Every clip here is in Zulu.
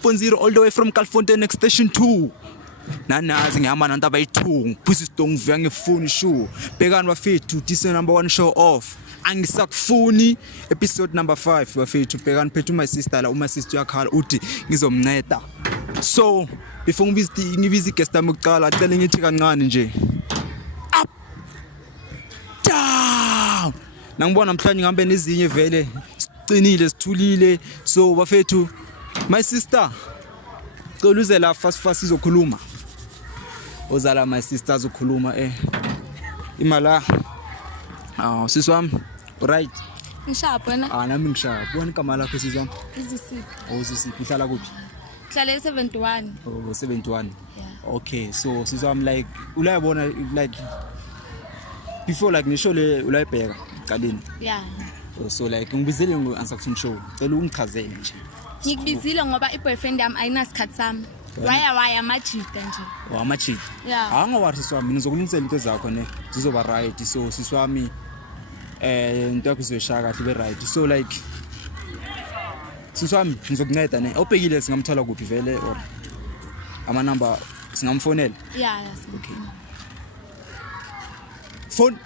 0 all the way from California next station 2. Nanazi ngihamba nanto abayithungu phisa isidongo ngivuya ngefoni sure bekani bafethu this number 1 show off Agisakufuni episode number 5 bafethu bekani phethu my sister la uma sister yakhala uthi ngizomnceda so before ngibiza guest yami yokuqala cela ngithi kancane nje up down nangibona namhlanje ngihambe nezinye vele sicinile sithulile so bafethu my sister cela uze la fast izokhuluma ozala my sister azokhuluma imala sisi wami right ngishapha na nami ngishapha wena igama lakho sisi wami Izisipho Izisipho uhlala kuphi Hlala 71 71 yeah. Okay so sisi wami like ulayibona like before like nisho le ulayibheka qaleni yeah so like ngibizele ngo-Agisakufuni show cela ungichazele nje ngikubizile ngoba iboyfriend yami ayinasikhathi sami waya majida nje amachita yeah angawari sisi wami ngizokulungisela into zakho ne zizoba right so sisi wami into yakho izoshaya kahle be right so like sisi wami ngizokunceda ne awubhekile singamthola kuphi vele or ama number singamfonela yeah yes okay phone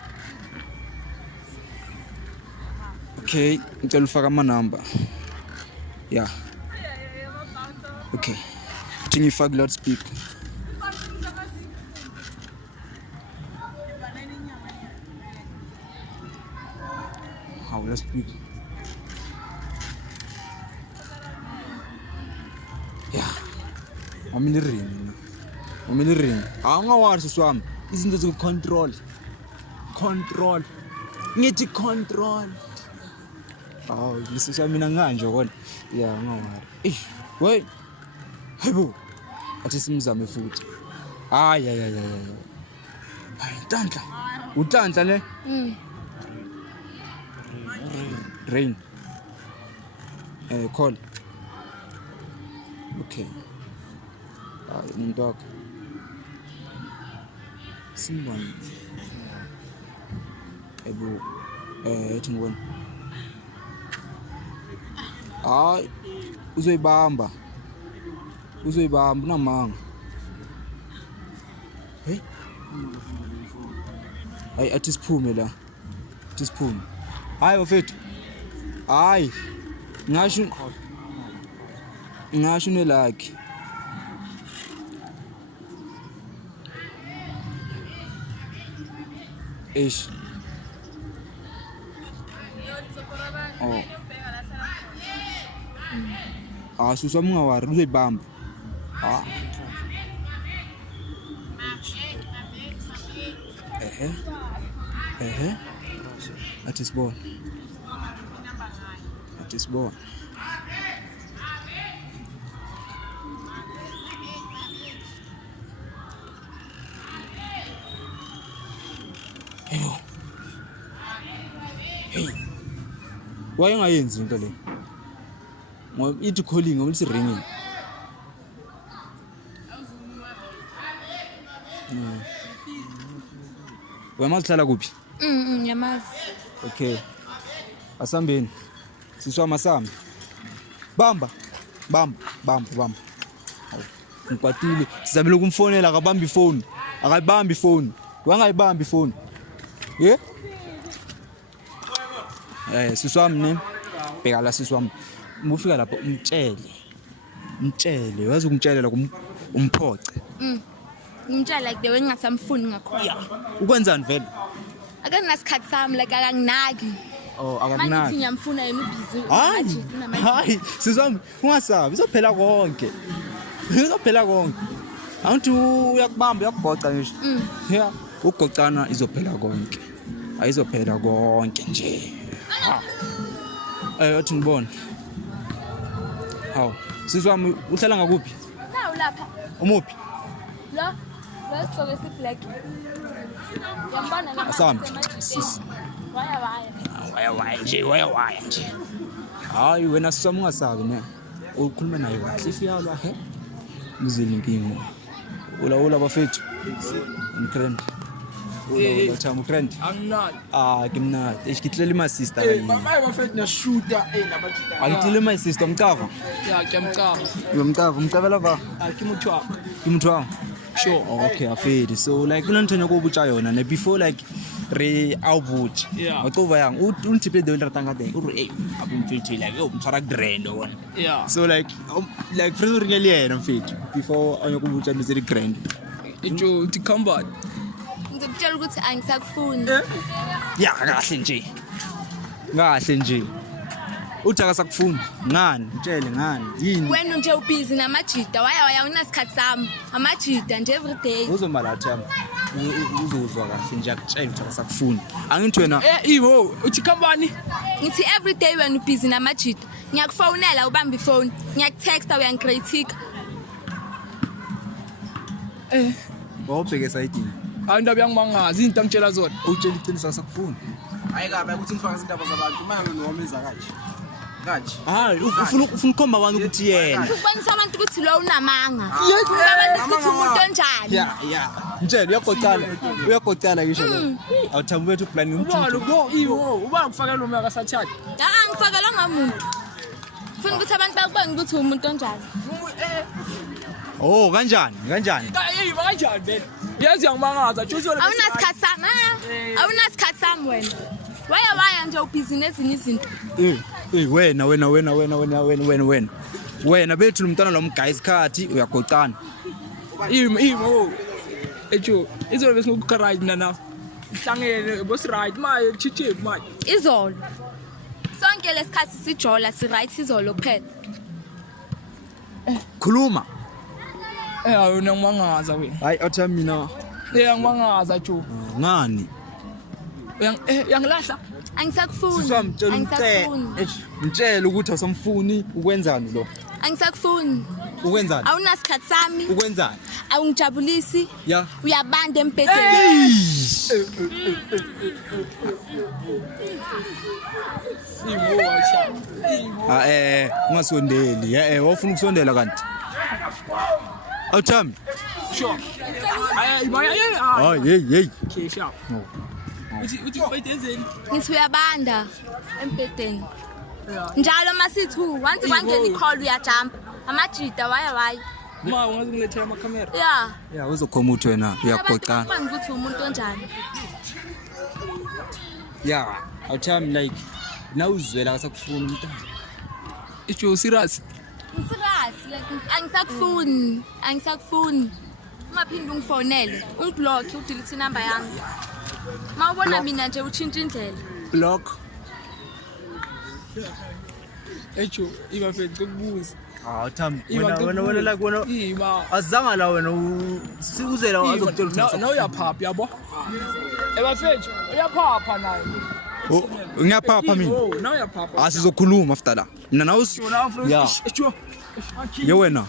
okay ngicela ufaka ama number yeah okay ngifaka loudspeaker how let's speak yeah amini ring angawari sisiwami izinto zokucontrol ngithi control lisisa mina nganje kona yeah angawari wait hayibo athi simzame futhi hayi Ntantla uNtantla ne rain call okay umuntu wakho simbani ebo ethi ngibona hayi uzoyibamba unamanga hey ay athi siphume la hayi bafethu hayi ngasho nelakhe sisi wami ungawari uzoyibamba athi sibona hey wayengayenzi into le ngoba ithi calling ngoba lithi ringing wemazihlala kuphi yamazi okay asambeni siswa masambi bamba ngikwatile sizamile ukumfonela akabamba ifoni wangayibamba ifoni yeah siswami ne bheka la siswami mufika lapho umtshele wazi ukumtshelela umphoce ngimtshela like the way ngingasamfuni ngakhona yeah ukwenzani vele akanasikhathi sami like akanginaki akanginaki manje ngiyamfuna yena ubhizi hayi sizwami ungasabi izophela konke awuthi uyakubamba uyakugoca nje yeah ukugocana izophela konke ayizophela konke nje athi ngibona hawu sizwami uhlala ngakuphi nawu lapha umuphi la wesobe si black yambona la asami waya nje hayi wena siswami ungasabi ne ukhuluma naye kahle ifiyalwa he ngizile inkingo ula bafethu ngikrend Chama friend. Angimnandi. Kimnati. Ngitlela my sister. Babaye bafethu na-shooter labajita. Ngitlela my sister umcava. Ya ngiyamcaba. Uyamcava umcavela ba? Akimuthi wakho. Umuntu wami. Sure. Okay, afedi. So like kunanthona kobutsha yona ne before like re awubutsha. Yeah. Ngoba yang untiple de ratanga de. Uri hey, abumfethi like yo mthara grand wona. Yeah. So like friend uringeli yena mfethu before anyokubutsha nizeri grand. Ijo uthi comeback. Ngikutshela ukuthi angisakufuni. Ya kahle nje. Kahle nje. Uthi akasakufuni. Ngani? Mtshele ngani? Yini? Wena nje ubhizi namajida waya unasikhathi sami. Amajida nje every day. Uzomala thama. Uzozwa kahle nje akutshela ukuthi akasakufuni. Angithi wena Iwo uthi comeback. Ngithi every day wena ubhizi namajida. Ngiyakufonela ubamba ifone. Ngiyakutexta uyangikritika. wawubheke sayidini. Indaba yangimangazi into angitshela zona. Utshela iqiniso akasakufuni. Hayi kabe ukuthi ngifaka izindaba zabantu manje nowomenza kanje. Kanje. Hayi ufuna ukhomba abantu ukuthi yena. Ukubonisa abantu ukuthi lo unamanga. Abantu ukuthi umuntu onjani. Ya. Mtshela uyaqotala ngisho lo. Awuthamba wethu plan Ubalo iwo uba ngifakela lo moya kasathatha. Angifakelwa ngamuntu. Ufuna ukuthi abantu bakubone ukuthi umuntu onjani. Oh kanjani? Kanjani vele? Yazi yangimangaza Jojo. Awunasikhathi sami. Awunasikhathi sami wena. Waya nje ubhizinesi izinto. Wena bethu umntwana lo guys khathi uyagocana. Imo. Ejo, izolo bese ngukukha right mina na. Ihlangene boss right manje chiche manje. Izolo. Sonke lesikhathi sijola si right izolo kuphela. Khuluma. Awuna ngimangaza wena. Hayi awutha mina. Ngimangaza Jo. Ngani? Angisakufuni. Yangilahla. Angisakufuni. Mtshela ukuthi awusamfuni ukwenzani lo? Angisakufuni. Ukwenzani? Awunasikhathi sami. Ukwenzani? Awungijabulisi. Ya. Uyabanda empedeni. Imo washa. Ungasondeli. Wafuna ukusondela kanti. Awuthami. Sure. Hey. Kesha. Uthi bayithezeni. Ngithi uyabanda empedeni. Njalo masithi once kwangena icall uyajump. Amajida waya. Ma ungazi ngilethela ama camera. Yeah. Uzokhoma uthi wena uyaqoqana. Abantu ukuthi umuntu onjani. Yeah. Awuthami like nawuzwela akasakufuni umntana. Ijo serious. Angisakufuni. Ungaphindi ungifonele, ungiblock, udelete inumber yami. Mawubona mina nje utshintsha indlela. Block. Ejo, iba fethu kubuza. Awuthami. Wena like wena. Azanga la wena uzela azokutshela ukuthi now uyaphapha yabo. Ebafethu, uyaphapha naye. Ngiyaphapha mina. Now uyaphapha. Asizokhuluma after la. Mina nawe yeah. Ejo. Ye wena.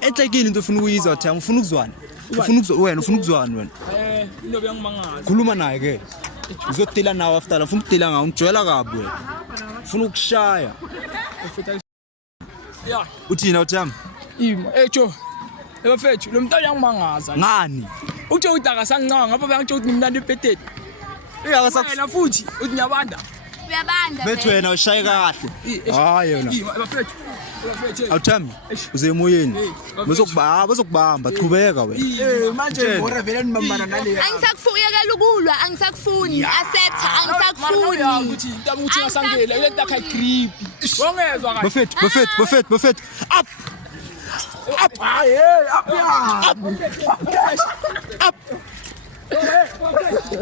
Enhlekile into ufuna ukuyizwa Thami, ufuna ukuzwana. Ufuna ukuzwana. Into yangimangaza. Khuluma naye ke. Uzodila nawe after la, ufuna ukudila ngawo, ungijwayela kabi wena. Ufuna ukushaya. Yeah. Uthina Thami? Imo, ejo. Ebafethu, lo mntana yangimangaza. Ngani? Uthi udaka sangincanga ngapha bayangitsho ukuthi ngimnandi epetete. Wena futhi uthi ngiyabanda. Uyabanda. Bethu wena ushaye kahle. Hayi yona. Imo, ebafethu. Awuthami uzemoyeni bazokubamba qhubeka wena Manje ngora vele nibambana nale. Angisakufuyekela ukulwa, angisakufuni. Accept, angisakufuni. Ukuthi into ukuthi ngasangela ile ntakha igrip. Wongezwa kahle. Buffet up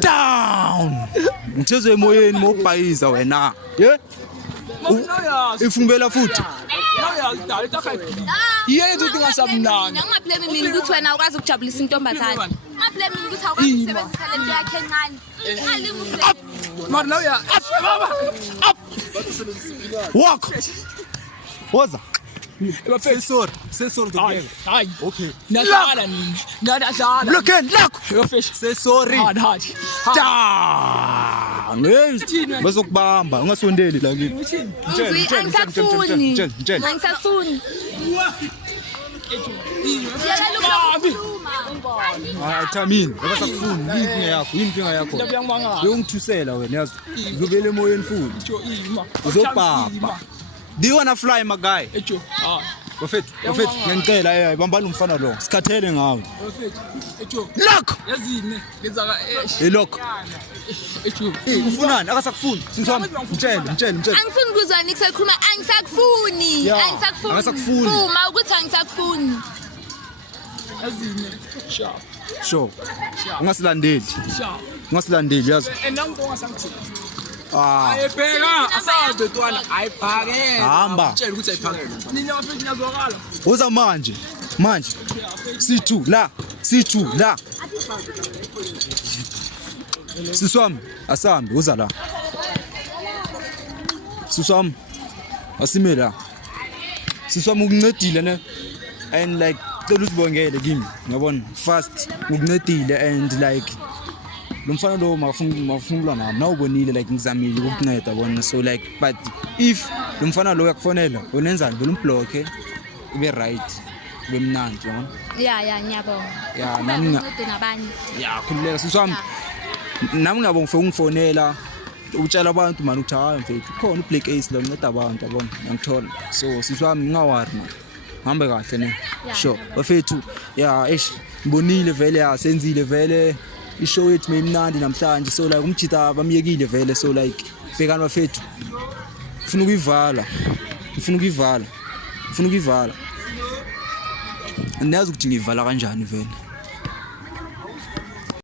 down ngitshezwe emoyeni mobhayiza wena ifumbela futhi Yena uthi ngasamnanga. Ngingablame mina ukuthi wena ukwazi ukujabulisa intombazane. Ngingablame mina ukuthi awukwazi ukusebenzisa lento yakhe encane. Mara now ya up. walk woza Ebafethu. say sorry together. Hayi. Okay. Nadlala nini? Nadlala. Look. Ebafethu. Say sorry. Hard. Down. Bazokubamba ungasondeli la kimi. Angisakufuni. Thamini abasakufuni yini inkinga yakho uyongithusela wena yazi uzobele emoyeni futhi uzobhaba do you wanna fly my guy Bafethu ngiyacela bambala umfana lo sikhathele ngawe lock yazini ngizaka lock ufunani akasakufuni siswami mtshele angifuni ukuzwa nix ekhuluma angisakufuni phuma ukuthi angisakufuni yazini sure ungasilandeli yazi enangibonga sangithi ah ayibheka asabe ntwana ayiphakela hamba Tshela ukuthi ayiphakele. nina bafethu ngiyazwakala uza manje C2 la siswami asambe uza la siswami asime la siswami ukuncedile ne and like cela usibongele kimi ngiyabona fast ukuncedile and like lo mfana lo mafungula nami nawubonile like ngizamile ukunceda bona so like but if lo mfana lo uyakufonela unenzani vele umblock ube right ube mnandi yabona ya ngiyabonga ya nami nabanye ya khululeka siswami nami ngiyabonga ufike ungifonela utshela abantu manje ukuthi hayi mfethu khona uBlack Ace lo unceda abantu yabona ngiyangithola so siswami ngingawari man hambe kahle ne sure bafethu ya ngibonile vele senzile vele ishow yethu memnandi namhlanje so like umjita bamyekile vele so like bhekani bafethu ufuna ukuyivala niyazi ukuthi ngiyivala kanjani vele